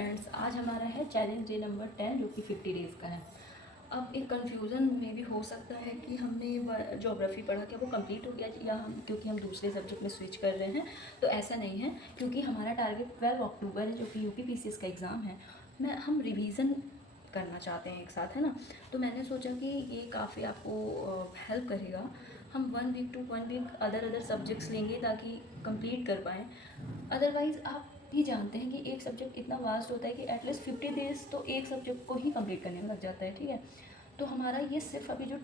Friends, आज हमारा है चैलेंज डे नंबर 10 जो कि 50 डेज़ का है। अब एक कन्फ्यूज़न में भी हो सकता है कि हमने ज्योग्राफी पढ़ा क्या वो कंप्लीट हो गया या हम क्योंकि हम दूसरे सब्जेक्ट में स्विच कर रहे हैं। तो ऐसा नहीं है, क्योंकि हमारा टारगेट 12 अक्टूबर है जो कि यूपी पीसीएस का एग्ज़ाम है। हम रिवीजन करना चाहते हैं एक साथ, है ना। तो मैंने सोचा कि ये काफ़ी आपको हेल्प करेगा। हम 1 week to 1 week other subjects लेंगे ताकि कंप्लीट कर पाएँ। अदरवाइज़ आप भी जानते हैं कि एक सब्जेक्ट इतना वास्ट होता है कि एटलीस्ट 50 डेज़ तो एक सब्जेक्ट को ही कंप्लीट करने में लग जाता है, ठीक है। तो हमारा ये सिर्फ अभी जो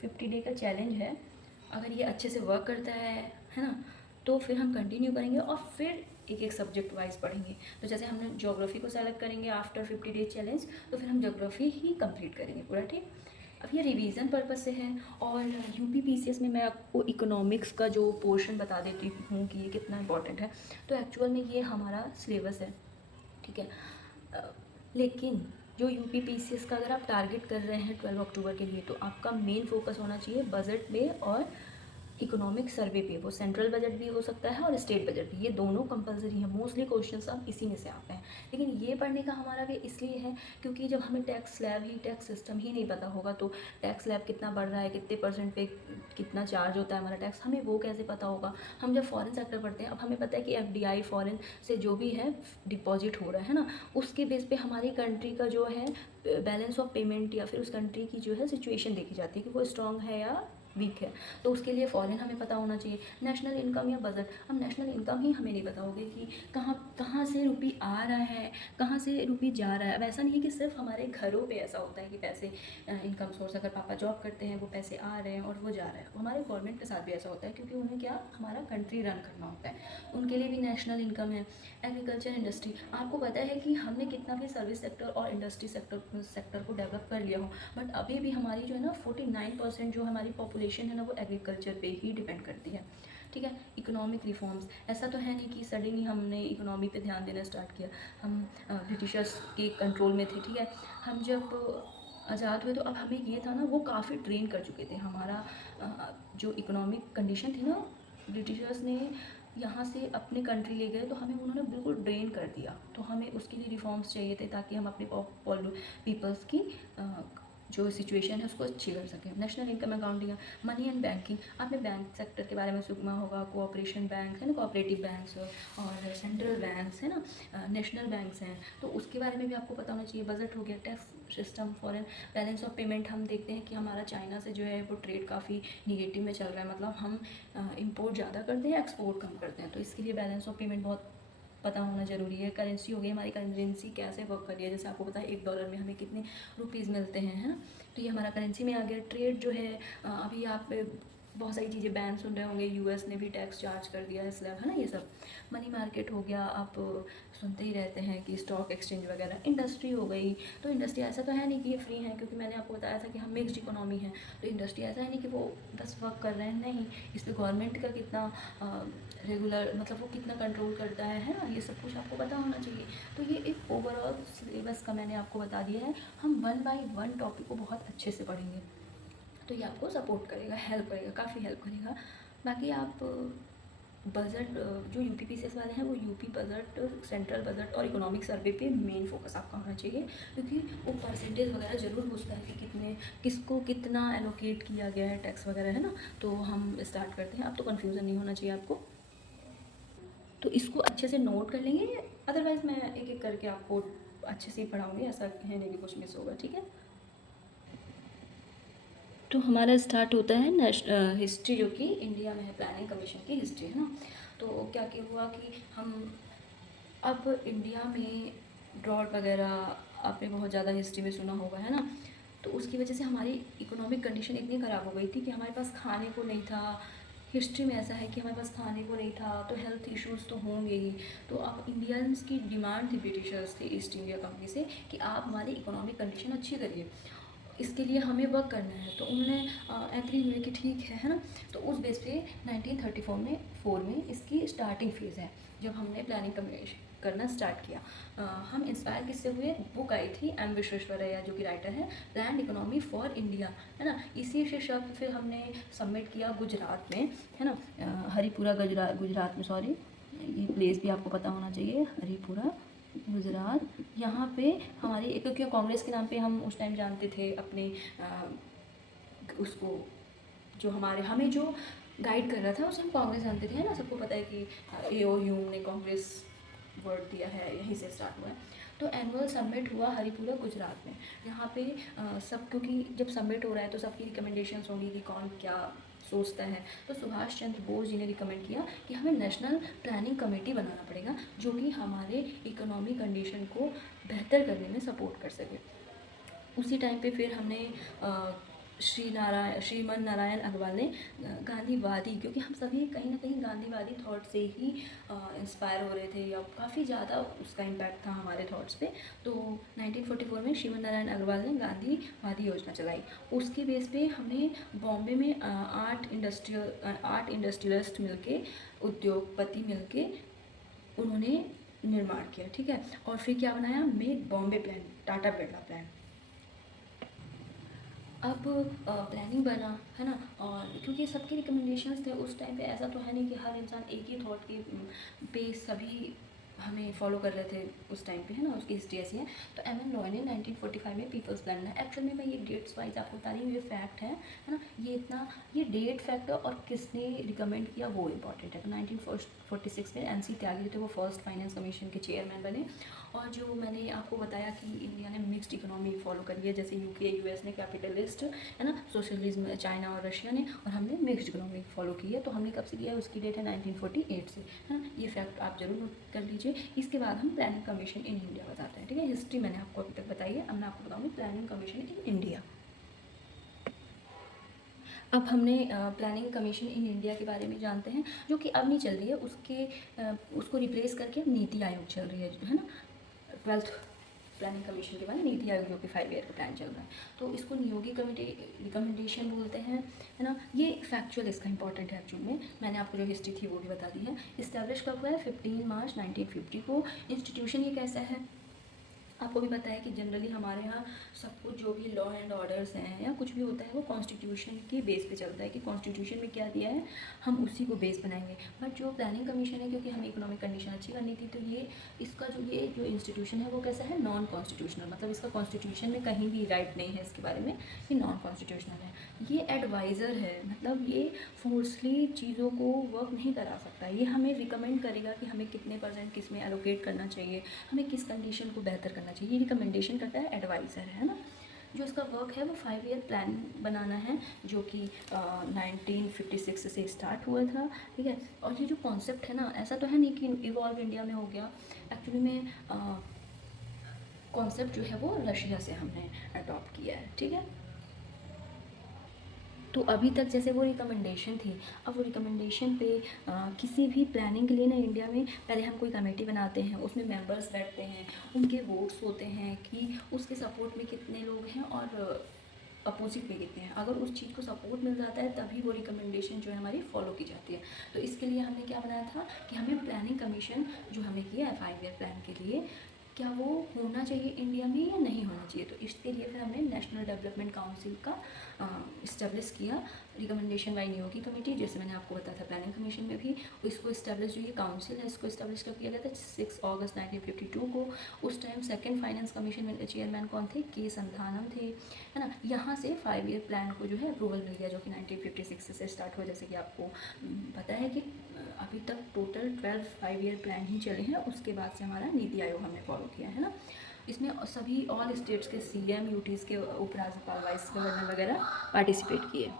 50 डे का चैलेंज है, अगर ये अच्छे से वर्क करता है ना, तो फिर हम कंटिन्यू करेंगे और फिर एक एक सब्जेक्ट वाइज पढ़ेंगे। तो जैसे हमने ज्योग्राफी को सेलेक्ट करेंगे आफ्टर 50 डेज चैलेंज, तो फिर हम ज्योग्राफी ही कंप्लीट करेंगे पूरा, ठीक। अब ये रिवीजन पर्पस से है। और यूपी पीसीएस में मैं आपको इकोनॉमिक्स का जो पोर्शन बता देती हूँ कि ये कितना इंपॉर्टेंट है। तो एक्चुअल में ये हमारा सिलेबस है, ठीक है। लेकिन जो यूपी पीसीएस का अगर आप टारगेट कर रहे हैं 12 अक्टूबर के लिए, तो आपका मेन फोकस होना चाहिए बजट पे और इकोनॉमिक सर्वे पे। वो सेंट्रल बजट भी हो सकता है और स्टेट बजट भी, ये दोनों कंपलसरी है। मोस्टली क्वेश्चंस आप इसी में से आते हैं। लेकिन ये पढ़ने का हमारा वे इसलिए है क्योंकि जब हमें टैक्स स्लैब ही, टैक्स सिस्टम ही नहीं पता होगा, तो टैक्स स्लैब कितना बढ़ रहा है, कितने परसेंट पे कितना चार्ज होता है हमारा टैक्स, हमें वो कैसे पता होगा। हम जब फॉरेन सेक्टर पढ़ते हैं, अब हमें पता है कि एफडीआई फॉरेन से जो भी है डिपॉजिट हो रहा है ना, उसके बेस पे हमारी कंट्री का जो है बैलेंस ऑफ पेमेंट या फिर उस कंट्री की जो है सिचुएशन देखी जाती है कि वो स्ट्रॉन्ग है या वीक है। तो उसके लिए फॉरेन हमें पता होना चाहिए। नेशनल इनकम या बजट, हम नेशनल इनकम ही हमें नहीं पता होगी कि कहाँ कहाँ से रुपी आ रहा है, कहाँ से रुपी जा रहा है। अब ऐसा नहीं है कि सिर्फ हमारे घरों पे ऐसा होता है कि पैसे इनकम सोर्स, अगर पापा जॉब करते हैं वो पैसे आ रहे हैं और वो जा रहे हैं। हमारे गवर्नमेंट के साथ भी ऐसा होता है, क्योंकि उन्हें क्या, हमारा कंट्री रन करना होता है, उनके लिए भी नेशनल इनकम है। एग्रीकल्चर इंडस्ट्री, आपको पता है कि हमने कितना भी सर्विस सेक्टर और इंडस्ट्री सेक्टर को डेवलप कर लिया हो, बट अभी भी हमारी जो है ना 49% जो हमारी पॉपुलेशन है ना, वो एग्रीकल्चर पे ही डिपेंड करती है, ठीक है। इकोनॉमिक रिफॉर्म्स, ऐसा तो है नहीं कि सडनली हमने इकोनॉमी पे ध्यान देना स्टार्ट किया। हम ब्रिटिशर्स के कंट्रोल में थे, ठीक है। हम जब आज़ाद हुए तो अब हमें ये था ना, वो काफ़ी ट्रेन कर चुके थे हमारा जो इकोनॉमिक कंडीशन थी ना, ब्रिटिशर्स ने यहाँ से अपने कंट्री ले गए तो हमें उन्होंने बिल्कुल ड्रेन कर दिया। तो हमें उसके लिए रिफॉर्म्स चाहिए थे ताकि हम अपने पीपल्स की जो सिचुएशन है उसको अच्छी कर सकें। National income accounting, money and banking, आपने बैंक सेक्टर के बारे में सुना होगा। कोऑपरेशन बैंक है ना, कोऑपरेटिव बैंक्स और सेंट्रल बैंक्स है ना, नेशनल बैंक्स हैं, तो उसके बारे में भी आपको पता होना चाहिए। बजट हो गया, tax system, foreign balance of payment. हम देखते हैं कि हमारा चाइना से जो है वो ट्रेड काफ़ी निगेटिव में चल रहा है, मतलब हम इंपोर्ट ज़्यादा करते हैं, एक्सपोर्ट कम करते हैं, तो इसके लिए बैलेंस ऑफ पेमेंट बहुत पता होना ज़रूरी है। करेंसी हो गई, हमारी करेंसी कैसे वर्क कर रही है, जैसे आपको पता है $1 में हमें कितने रुपीज़ मिलते हैं, है ना। तो ये हमारा करेंसी में आ गया। ट्रेड जो है, अभी आप बहुत सारी चीज़ें बैन सुन रहे होंगे, यूएस ने भी टैक्स चार्ज कर दिया है, स्लैब, है ना, ये सब। मनी मार्केट हो गया, आप सुनते ही रहते हैं कि स्टॉक एक्सचेंज वगैरह। इंडस्ट्री हो गई, तो इंडस्ट्री ऐसा तो है नहीं कि ये फ्री है, क्योंकि मैंने आपको बताया था कि हम मिक्स्ड इकोनॉमी है। तो इंडस्ट्री ऐसा है नहीं कि वो बस वर्क कर रहे हैं, नहीं, इस पर गवर्नमेंट का कितना रेगुलर, मतलब वो कितना कंट्रोल करता है ना, ये सब कुछ आपको पता होना चाहिए। तो ये एक ओवरऑल सिलेबस का मैंने आपको बता दिया है। हम 1 बाय 1 टॉपिक को बहुत अच्छे से पढ़ेंगे, तो ये आपको सपोर्ट करेगा, हेल्प करेगा, काफ़ी हेल्प करेगा। बाकी आप बजट, जो यूपी पीसीएस वाले हैं वो यूपी बजट, सेंट्रल बजट और इकोनॉमिक सर्वे पे मेन फोकस आपका होना चाहिए, क्योंकि वो परसेंटेज वगैरह ज़रूर पूछता है कि कितने, किसको कितना एलोकेट किया गया है टैक्स वगैरह, है ना। तो हम स्टार्ट करते हैं। अब तो कन्फ्यूज़न नहीं होना चाहिए आपको, तो इसको अच्छे से नोट कर लेंगे। अदरवाइज़ मैं एक एक करके आपको अच्छे से ही पढ़ाऊँगी, ऐसा है नहीं कि कुछ मिस होगा, ठीक है। तो हमारा स्टार्ट होता है हिस्ट्री, जो कि इंडिया में है, प्लानिंग कमीशन की हिस्ट्री, है ना। तो क्या क्या हुआ कि हम अब इंडिया में ड्रॉट वगैरह आपने बहुत ज़्यादा हिस्ट्री में सुना होगा, है ना। तो उसकी वजह से हमारी इकोनॉमिक कंडीशन इतनी ख़राब हो गई थी कि हमारे पास खाने को नहीं था। हिस्ट्री में ऐसा है कि हमारे पास खाने को नहीं था, तो हेल्थ इश्यूज़ तो होंगे ही। तो अब इंडियंस की डिमांड थी, ब्रिटिशर्स थे ईस्ट इंडिया कंपनी से, कि आप हमारी इकोनॉमिक कंडीशन अच्छी करिए, इसके लिए हमें वर्क करना है। तो उन्होंने एग्री हुए कि ठीक है ना। तो उस बेस पे 1934 में इसकी स्टार्टिंग फेज़ है, जब हमने प्लानिंग कमीशन करना स्टार्ट किया। हम इंस्पायर किससे हुए, बुक आई थी एम विश्वेश्वरैया जो कि राइटर है, लैंड इकोनॉमी फॉर इंडिया, है ना। इसी शीर्षक फिर हमने सबमिट किया गुजरात में, है ना, हरिपुरा गुजरात में, सॉरी, ये प्लेस भी आपको पता होना चाहिए, हरिपुरा गुजरात, यहाँ पे हमारी, क्योंकि कांग्रेस के नाम पे हम उस टाइम जानते थे अपने उसको, जो हमारे हमें जो गाइड कर रहा था उसे हम कांग्रेस जानते थे, है ना। सबको पता है कि ए.ओ. ह्यूम ने कांग्रेस वर्ड दिया है, यहीं से स्टार्ट हुआ है। तो एनुअल समिट हुआ हरिपुरा गुजरात में। यहाँ पे सब, क्योंकि जब समिट हो रहा है तो सबकी रिकमेंडेशंस होंगी कि कौन क्या सोचता है। तो सुभाष चंद्र बोस जी ने रिकमेंड किया कि हमें नेशनल प्लानिंग कमेटी बनाना पड़ेगा, जो कि हमारे इकोनॉमी कंडीशन को बेहतर करने में सपोर्ट कर सके। उसी टाइम पे फिर हमने श्रीमन नारायण अग्रवाल ने गांधीवादी, क्योंकि हम सभी कहीं ना कहीं गांधीवादी थॉट से ही इंस्पायर हो रहे थे, या काफ़ी ज़्यादा उसका इम्पैक्ट था हमारे थॉट्स पे। तो 1944 में श्रीमन नारायण अग्रवाल ने गांधीवादी योजना चलाई। उसके बेस पे हमने बॉम्बे में 8 इंडस्ट्रियलिस्ट मिलके, उद्योगपति मिलके उन्होंने निर्माण किया, ठीक है। और फिर क्या बनाया, make Bombay plan, Tata Birla plan. अब प्लानिंग बना, है ना। और क्योंकि सबके रिकमेंडेशंस थे उस टाइम पे, ऐसा तो है नहीं कि हर इंसान एक ही थॉट के पे सभी हमें फॉलो कर रहे थे उस टाइम पे, है ना। उसकी हिस्ट्री ऐसी है। तो एम.एन. रॉय ने 1945 में पीपल्स प्लान बनाया। एक्चुअल में मैं ये डेट्स वाइज आपको बता रही हूँ, ये फैक्ट है ना। ये इतना, ये डेट फैक्ट और किसने रिकमेंड किया वो इम्पॉर्टेंट है। तो 1946 में एन.सी. त्यागी जो थे वो फर्स्ट फाइनेंस कमीशन के चेयरमैन बने। और जो मैंने आपको बताया कि इंडिया ने मिक्स्ड इकोनॉमी फॉलो करी है, जैसे यूके यूएस ने कैपिटलिस्ट, है ना, सोशलिज्म चाइना और रशिया ने, और हमने मिक्स्ड इकोनॉमी फॉलो की है। तो हमने कब से किया है, उसकी डेट है 1948 से, है ना। ये फैक्ट आप जरूर नोट कर लीजिए। इसके बाद हम प्लानिंग कमीशन इन इंडिया बताते हैं, ठीक है। हिस्ट्री मैंने आपको अभी तक बताई है, अब मैं आपको बताऊँगी प्लानिंग कमीशन इन इंडिया। अब हमने प्लानिंग कमीशन इन इंडिया के बारे में जानते हैं, जो कि अब नहीं चल रही है, उसको रिप्लेस करके अब नीति आयोग चल रही है ना। 12th प्लानिंग कमीशन के बाद नीति आयोग, जो कि 5 ईयर का प्लान चल रहा है। तो इसको नियोगी कमेटी रिकमेंडेशन बोलते हैं, है ना। ये फैक्चुअल इसका इंपॉर्टेंट है। एक्चुअल में मैंने आपको जो हिस्ट्री थी वो भी बता दी है। इस्टेब्लिश कब हुआ है, 15 मार्च 1950 को। इंस्टीट्यूशन ये कैसा है, आपको भी पता है कि जनरली हमारे यहाँ सब कुछ जो भी लॉ एंड ऑर्डर्स हैं या कुछ भी होता है वो कॉन्स्टिट्यूशन के बेस पे चलता है, कि कॉन्स्टिट्यूशन में क्या दिया है हम उसी को बेस बनाएंगे। बट जो प्लानिंग कमीशन है, क्योंकि हमें इकोनॉमिक कंडीशन अच्छी करनी थी, तो इसका जो इंस्टीट्यूशन है वो कैसा है, नॉन कॉन्स्टिट्यूशनल। मतलब इसका कॉन्स्टिट्यूशन में कहीं भी राइट नहीं है इसके बारे में, ये नॉन कॉन्स्टिट्यूशनल है। ये एडवाइज़र है, मतलब ये फोर्सली चीज़ों को वर्क नहीं करा सकता। ये हमें रिकमेंड करेगा कि हमें कितने % किस में एलोकेट करना चाहिए, हमें किस कंडीशन को बेहतर करना चाहिए। ये रिकमेंडेशन करता है, एडवाइज़र है ना। जो इसका वर्क है वो 5 ईयर प्लान बनाना है, जो कि 1956 से स्टार्ट हुआ था, ठीक है। और ये जो कॉन्सेप्ट है ना, ऐसा तो है नहीं कि इवॉल्व इंडिया में हो गया। एक्चुअली में कॉन्सेप्ट जो है वो रशिया से हमने अडॉप्ट किया है, ठीक है। तो अभी तक जैसे वो रिकमेंडेशन थी, अब वो रिकमेंडेशन पे किसी भी प्लानिंग के लिए ना इंडिया में पहले हम कोई कमेटी बनाते हैं, उसमें मेंबर्स बैठते हैं, उनके वोट्स होते हैं कि उसके सपोर्ट में कितने लोग हैं और अपोजिट में कितने हैं। अगर उस चीज़ को सपोर्ट मिल जाता है तभी वो रिकमेंडेशन जो है हमारी फॉलो की जाती है। तो इसके लिए हमने क्या बनाया था कि हमें प्लानिंग कमीशन जो हमने किया है 5 ईयर प्लान के लिए, क्या वो होना चाहिए इंडिया में या नहीं होना चाहिए। तो इसके लिए फिर हमने नेशनल डेवलपमेंट काउंसिल का इस्टेब्लिश किया, रिकमेंडेशन बाय नियोगी कमेटी, जैसे मैंने आपको बताया था प्लानिंग कमीशन में भी। इसको इस्टेब्लिश, जो ये काउंसिल है इसको इस्टेब्लिश कब किया गया था, 6 अगस्त 1952 को। उस टाइम सेकंड फाइनेंस कमीशन में चेयरमैन कौन थे, के संथानम थे, है ना। यहाँ से 5 ईयर प्लान को जो है अप्रूवल मिल गया, जो कि 1956 से स्टार्ट हुआ। जैसे कि आपको पता है कि अभी तक टोटल 12 5 ईयर प्लान ही चले हैं, उसके बाद से हमारा नीति आयोग हमने फॉलो किया है ना। इसमें सभी ऑल स्टेट्स के सीएम, यूटीज़ के उपराज्यपाल, वाइस गवर्नर वगैरह पार्टिसिपेट किए।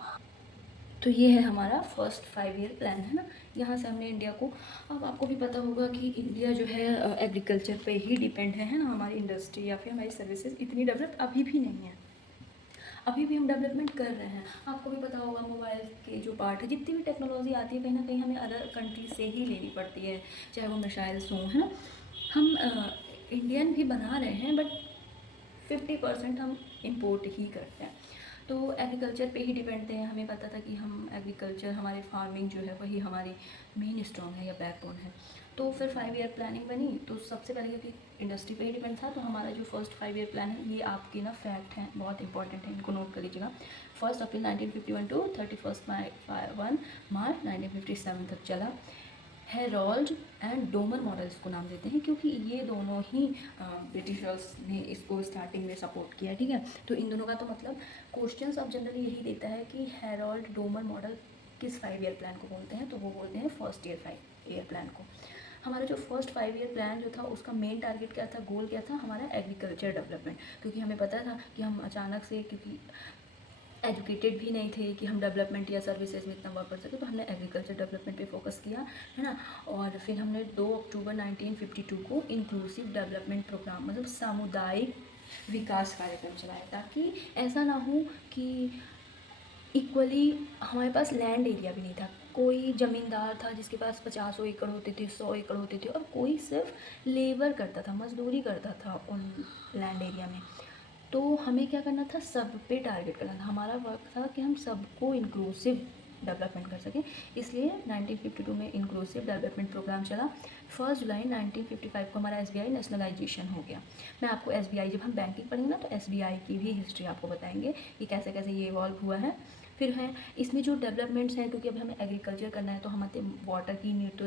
तो ये है हमारा फर्स्ट 5 ईयर प्लान, है ना। यहाँ से हमने इंडिया को, अब आपको भी पता होगा कि इंडिया जो है एग्रीकल्चर पे ही डिपेंड है ना। हमारी इंडस्ट्री या फिर हमारी सर्विसेज इतनी डेवलप अभी भी नहीं है, अभी भी हम डेवलपमेंट कर रहे हैं। आपको भी पता होगा मोबाइल के जो पार्ट है, जितनी भी टेक्नोलॉजी आती है कहीं ना कहीं हमें अदर कंट्री से ही लेनी पड़ती है, चाहे वो मिसाइल्स हों, है ना। हम इंडियन भी बना रहे हैं बट 50% हम इंपोर्ट ही करते हैं। तो एग्रीकल्चर पे ही डिपेंड थे। हमें पता था कि हम एग्रीकल्चर, हमारे फार्मिंग जो है वही हमारी मेन स्ट्रॉन्ग है या बैकबोन है। तो फिर 5 ईयर प्लानिंग बनी, तो सबसे पहले क्योंकि इंडस्ट्री पे ही डिपेंड था, तो हमारा जो फर्स्ट 5 ईयर प्लान है, ये आपके ना फैक्ट हैं, बहुत इंपॉर्टेंट है, इनको नोट कर लीजिएगा। 1 अप्रैल 1951 टू 31 मार्च 1957 तक चला। हेरोल्ड एंड डोमर मॉडल इसको नाम देते हैं, क्योंकि ये दोनों ही ब्रिटिशर्स ने इसको स्टार्टिंग में सपोर्ट किया, ठीक है। तो इन दोनों का तो मतलब क्वेश्चन अब जनरली यही देता है कि हेरोल्ड डोमर मॉडल किस 5 ईयर प्लान को बोलते हैं, तो वो बोलते हैं फर्स्ट ईयर 5 ईयर प्लान को। हमारा जो फर्स्ट 5 ईयर प्लान जो था उसका मेन टारगेट क्या था, गोल क्या था हमारा, एग्रीकल्चर डेवलपमेंट, क्योंकि हमें पता था कि हम अचानक से, क्योंकि एजुकेटेड भी नहीं थे कि हम डेवलपमेंट या सर्विसेज में इतना वर्क कर सके, तो हमने एग्रीकल्चर डेवलपमेंट पे फोकस किया, है ना। और फिर हमने 2 अक्टूबर 1952 को इंक्लूसिव डेवलपमेंट प्रोग्राम, मतलब सामुदायिक विकास कार्यक्रम चलाया, ताकि ऐसा ना हो कि इक्वली हमारे पास लैंड एरिया भी नहीं था, कोई ज़मींदार था जिसके पास 50 एकड़ होते थे, 100 एकड़ होते थे, और कोई सिर्फ लेबर करता था, मजदूरी करता था उन लैंड एरिया में। तो हमें क्या करना था, सब पे टारगेट करना था, हमारा वर्क था कि हम सबको इंक्लूसिव डेवलपमेंट कर सकें। इसलिए 1952 में इंक्लूसिव डेवलपमेंट प्रोग्राम चला। 1 जुलाई 1955 को हमारा SBI नेशनलाइजेशन हो गया। मैं आपको SBI, जब हम बैंकिंग पढ़ेंगे ना, तो SBI की भी हिस्ट्री आपको बताएंगे कि कैसे कैसे ये इवॉल्व हुआ है। फिर है इसमें जो डेवलपमेंट्स हैं, क्योंकि अब हमें एग्रीकल्चर करना है तो हमारे वाटर की नीड तो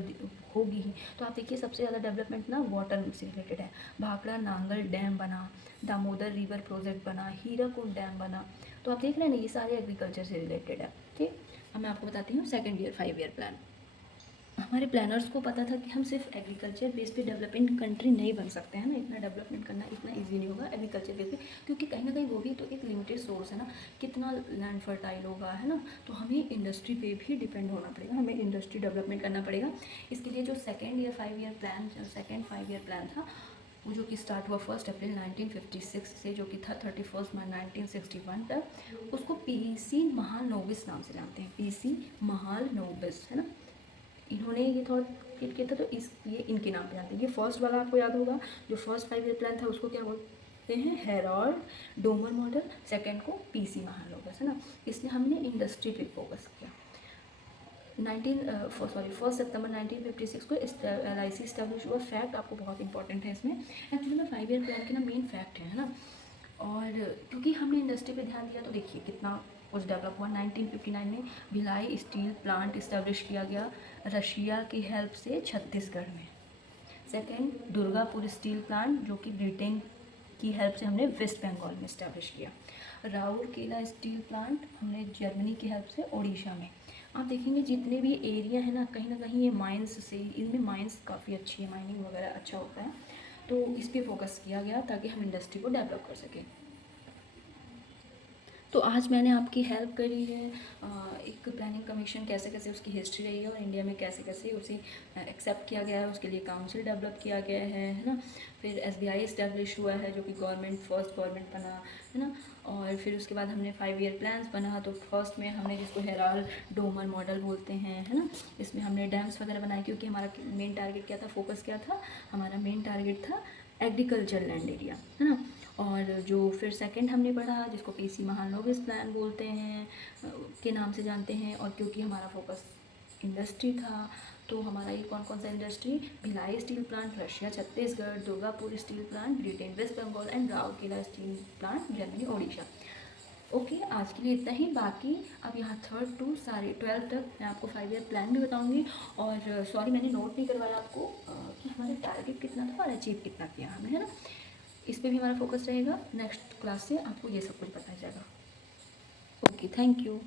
होगी ही। तो आप देखिए सबसे ज़्यादा डेवलपमेंट ना वाटर से रिलेटेड है। भाखड़ा नांगल डैम बना, दामोदर रिवर प्रोजेक्ट बना, हीराकुंड डैम बना। तो आप देख रहे हैं ना, ये सारे एग्रीकल्चर से रिलेटेड है, ठीक। अब मैं आपको बताती हूँ सेकेंड ईयर 5 ईयर प्लान। हमारे प्लानर्स को पता था कि हम सिर्फ एग्रीकल्चर बेस पे डेवलपिंग कंट्री नहीं बन सकते हैं ना, इतना डेवलपमेंट करना इतना इजी नहीं होगा एग्रीकल्चर बेस पे, क्योंकि कहीं ना कहीं वो भी तो एक लिमिटेड सोर्स है ना, कितना लैंड फर्टाइल होगा, है ना। तो हमें इंडस्ट्री पे भी डिपेंड होना पड़ेगा, हमें इंडस्ट्री डेवलपमेंट करना पड़ेगा। इसके लिए जो सेकेंड ईयर 5 ईयर प्लान, जो सेकेंड 5 ईयर प्लान था, वो जो कि स्टार्ट हुआ 1 अप्रैल 1956 से, जो कि था 31 मार्च 1961 तक, उसको PC महालनोबिस नाम से जानते हैं, PC महालनोबिस, है ना। इन्होंने ये थॉट क्रिएट किया था, तो ये इनके नाम पे जानते हैं। ये फर्स्ट वाला आपको याद होगा, जो फर्स्ट 5 ईयर प्लान था उसको क्या बोलते हैं, हेरोल्ड डोमर मॉडल, सेकेंड को PC महालनोबिस, है ना। इसलिए हमने इंडस्ट्री पे फोकस किया। 1 सितंबर 1956 को LIC इस्टेब्लिश हुआ। फैक्ट आपको बहुत इंपॉर्टेंट है इसमें, एक्चुअली में 5 ईयर प्लान के ना मेन फैक्ट है ना। और क्योंकि हमने इंडस्ट्री पे ध्यान दिया, तो देखिए कितना कुछ डेवलप हुआ। 1959 में भिलाई स्टील प्लांट इस्टेब्लिश किया गया रशिया की हेल्प से छत्तीसगढ़ में। सेकेंड, दुर्गापुर स्टील प्लांट, जो कि ब्रिटेन की हेल्प से हमने वेस्ट बंगाल में इस्टेब्लिश किया। राउरकेला स्टील प्लांट हमने जर्मनी की हेल्प से ओडिशा में। आप देखेंगे जितने भी एरिया है ना कहीं ये माइंस से, इनमें माइंस काफ़ी अच्छी है, माइनिंग वगैरह अच्छा होता है, तो इस पर फोकस किया गया ताकि हम इंडस्ट्री को डेवलप कर सकें। तो आज मैंने आपकी हेल्प करी है, एक प्लानिंग कमीशन कैसे कैसे उसकी हिस्ट्री रही है और इंडिया में कैसे कैसे उसे एक्सेप्ट किया गया है, उसके लिए काउंसिल डेवलप किया गया है ना। फिर SBI इस्टेब्लिश हुआ है, जो कि गवर्नमेंट फर्स्ट गवर्नमेंट बना, है ना। और फिर उसके बाद हमने 5 ईयर प्लान्स बना, तो फर्स्ट में हमने जिसको हेराल्ड डोमर मॉडल बोलते हैं, है ना, इसमें हमने डैम्स वगैरह बनाए, क्योंकि हमारा मेन टारगेट क्या था, फोकस क्या था, हमारा मेन टारगेट था एग्रीकल्चर लैंड एरिया, है ना। और जो फिर सेकंड हमने पढ़ा, जिसको PC महालनोबिस प्लान बोलते हैं, के नाम से जानते हैं, और क्योंकि हमारा फोकस इंडस्ट्री था, तो हमारा ये कौन कौन सा industry, Bhilai steel plant Russia Chhattisgarh, Durgapur steel plant Britain West Bengal, and Rourkela steel plant Germany Odisha. Okay, आज के लिए इतना ही। बाकी अब यहाँ 3rd to सारे 12th तक मैं आपको 5 ईयर प्लान भी बताऊँगी। और सॉरी मैंने नोट नहीं करवाया आपको कि हमारा टारगेट कितना था और अचीव कितना किया हमें, है ना। इस पे भी हमारा फोकस रहेगा। नेक्स्ट क्लास से आपको ये सब कुछ बताया जाएगा। Okay, thank you.